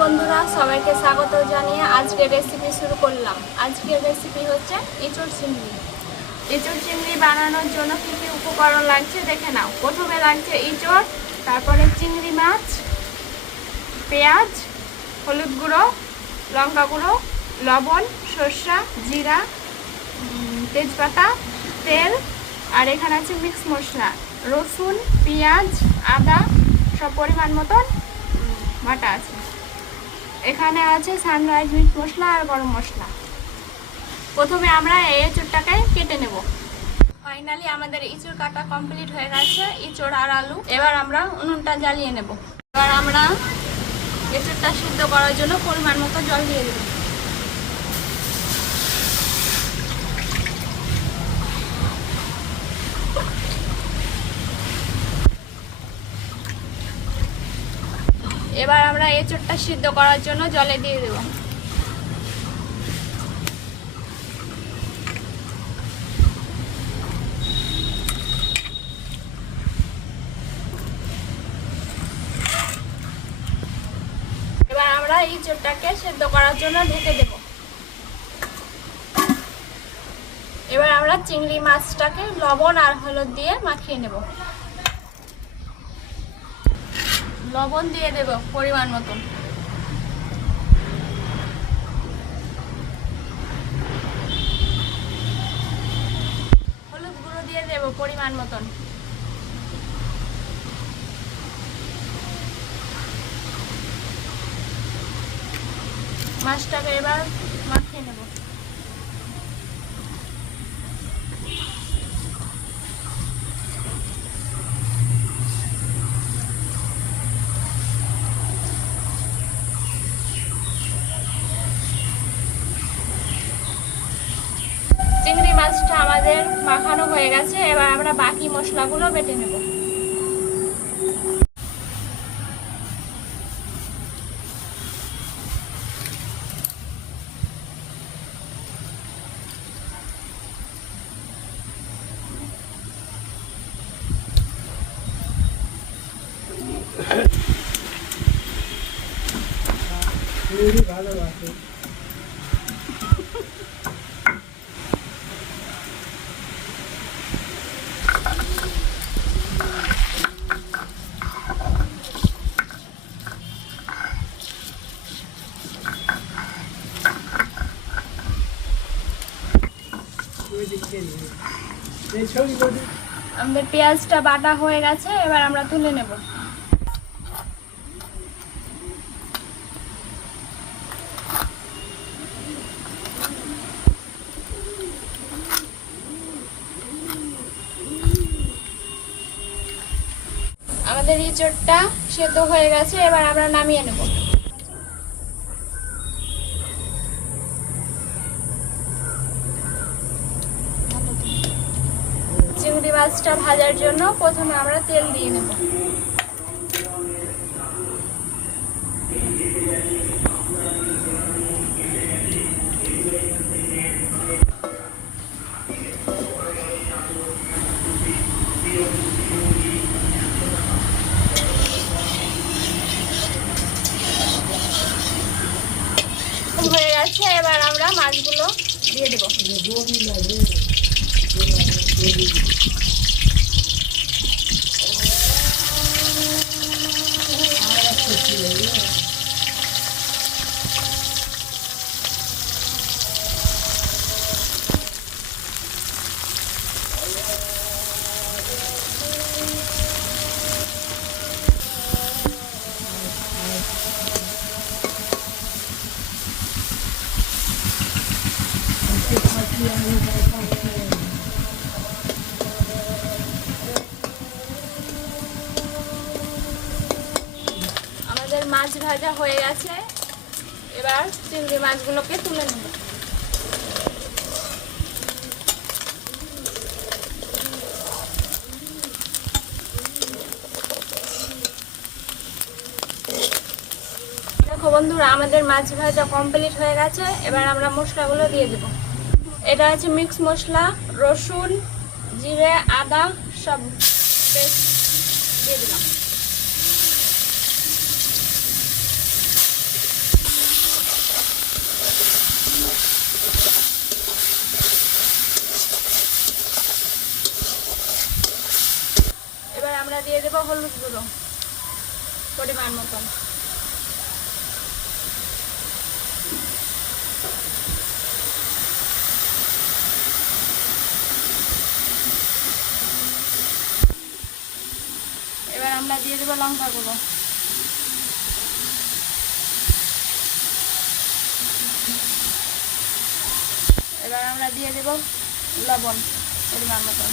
বন্ধুরা সবাইকে স্বাগত জানিয়ে আজকের রেসিপি শুরু করলাম। আজকের রেসিপি হচ্ছে এঁচোড় চিংড়ি। এঁচোড় চিংড়ি বানানোর জন্য কী কী উপকরণ লাগছে দেখে নাও। প্রথমে লাগছে এঁচোড়, তারপরে চিংড়ি মাছ, পেঁয়াজ, হলুদ গুঁড়ো, লঙ্কা গুঁড়ো, লবণ, সরষা, জিরা, তেজপাতা, তেল, আর এখানে আছে মিক্স মশলা, রসুন, পেঁয়াজ, আদা সব পরিমাণ মতন বাটা আছে। এখানে আছে সানরাইজ মিট মশলা আর গরম মশলা। প্রথমে আমরা এই এঁচোড়টাকে কেটে নেব। ফাইনালি আমাদের এঁচোড় কাটা কমপ্লিট হয়ে গেছে, এঁচোড় আর আলু। এবার আমরা উনুনটা জ্বালিয়ে নেব। এবার আমরা এঁচোড়টা সিদ্ধ করার জন্য পরিমাণ মতো জল দিয়ে দেব। এবার আমরা এঁচোড়টা সিদ্ধ করার জন্য জলে দিয়ে দেব। এবার আমরা এঁচোড়টাকে সিদ্ধ করার জন্য ঢেকে দেব। এবার আমরা চিংড়ি মাছটাকে লবণ আর হলুদ দিয়ে মাখিয়ে নেব। লবণ দিয়ে দেব পরিমাণ মতন। হলুদ গুঁড়ো দিয়ে দেব পরিমাণ মতন। মাছটাকে এবার মাখিয়ে নেব। চিংড়ি মাছটা আমাদের মাখানো হয়ে গেছে। এবার আমরা বাকি মশলাগুলো বেটে নেব। আমাদের পেঁয়াজটা বাটা হয়ে গেছে। এবার আমরা তুলে নেব। আমাদের এঁচোড়টা সেদ্ধ হয়ে গেছে। এবার আমরা নামিয়ে নেব। চিংড়ি মাছটা ভাজার জন্য প্রথমে আমরা তেল দিয়ে নেব। হয়ে গেছে। এবার আমরা মাছগুলো দিয়ে দেব। আমাদের মাছ ভাজা হয়ে গেছে। এবার চিংড়ি মাছগুলোকে তুলে নেব। দেখো বন্ধুরা, আমাদের মাছ ভাজা কমপ্লিট হয়ে গেছে। এবার আমরা মশলাগুলো দিয়ে দেব। এটা আছে মিক্স মশলা, রসুন, জিরে, আদা সব পেস্ট দিয়ে দিলাম। হলুদ গুঁড়ো পরিমাণ মতন। এবার আমরা দিয়ে দেবো লঙ্কা গুঁড়ো। এবার আমরা দিয়ে দেব লবণ পরিমাণ মতন।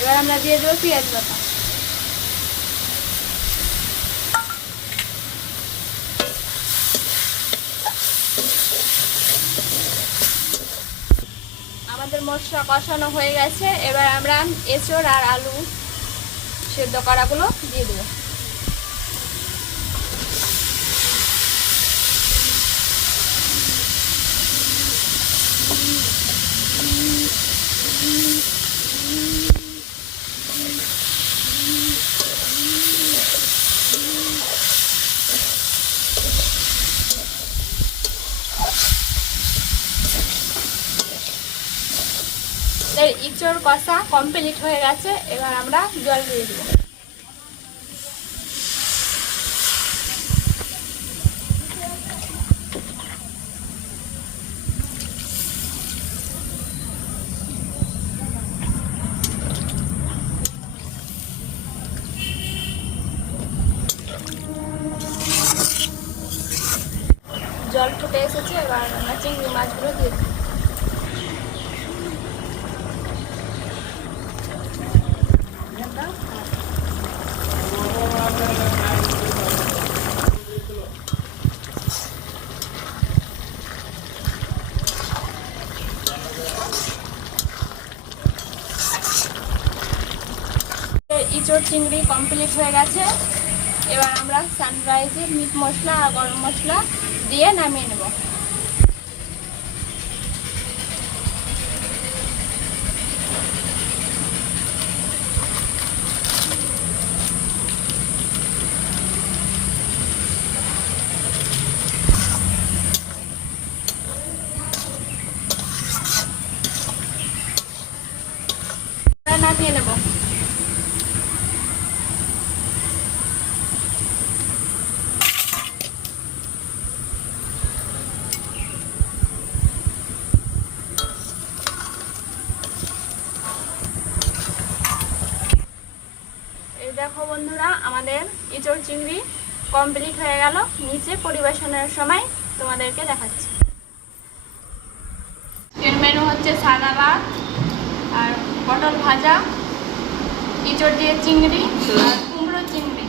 এবার আমরা দিয়ে দেবো পেঁয়াজ বাটা। আমাদের মশলা কষানো হয়ে গেছে। এবার আমরা এঁচড় আর আলু সেদ্ধ করাগুলো দিয়ে দেবো। ইঁচড় কষা কমপ্লিট হয়ে গেছে। এবার আমরা জল দিয়ে দেবো। জল ফুটে এসেছে। এবার আমরা চিংড়ি মাছগুলো দিয়ে দেবো। ইঁচড় চিংড়ি কমপ্লিট হয়ে গেছে। এবার আমরা সানরাইজের মিট মশলা আর গরম মশলা দিয়ে নামিয়ে নেব। নামিয়ে নেব। দেখো বন্ধুরা, আমাদের ইঁচড় চিংড়ি কমপ্লিট হয়ে গেল। নিচে পরিবেশনের সময় তোমাদেরকে দেখাচ্ছি। এর মেনু হচ্ছে সাদা ভাত আর পটল ভাজা, ইঁচড় দিয়ে চিংড়ি আর কুমড়ো চিংড়ি।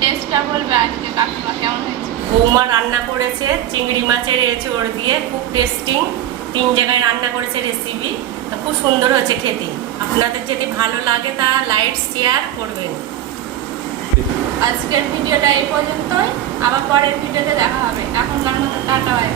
টেস্টটা বলবে আজকে কাকিমা কেমন হয়েছে। বৌমা রান্না করেছে চিংড়ি মাছের এঁচড় দিয়ে, খুব টেস্টিং। 3 জায়গায় রান্না করেছে রেসিপি, তো খুব সুন্দর হয়েছে খেতে। আপনাদের যদি ভালো লাগে তা লাইক শেয়ার করবেন। আজকের ভিডিওটা এই পর্যন্তই। আবার পরের ভিডিওতে দেখা হবে। এখনকার মতো টাটা বাই।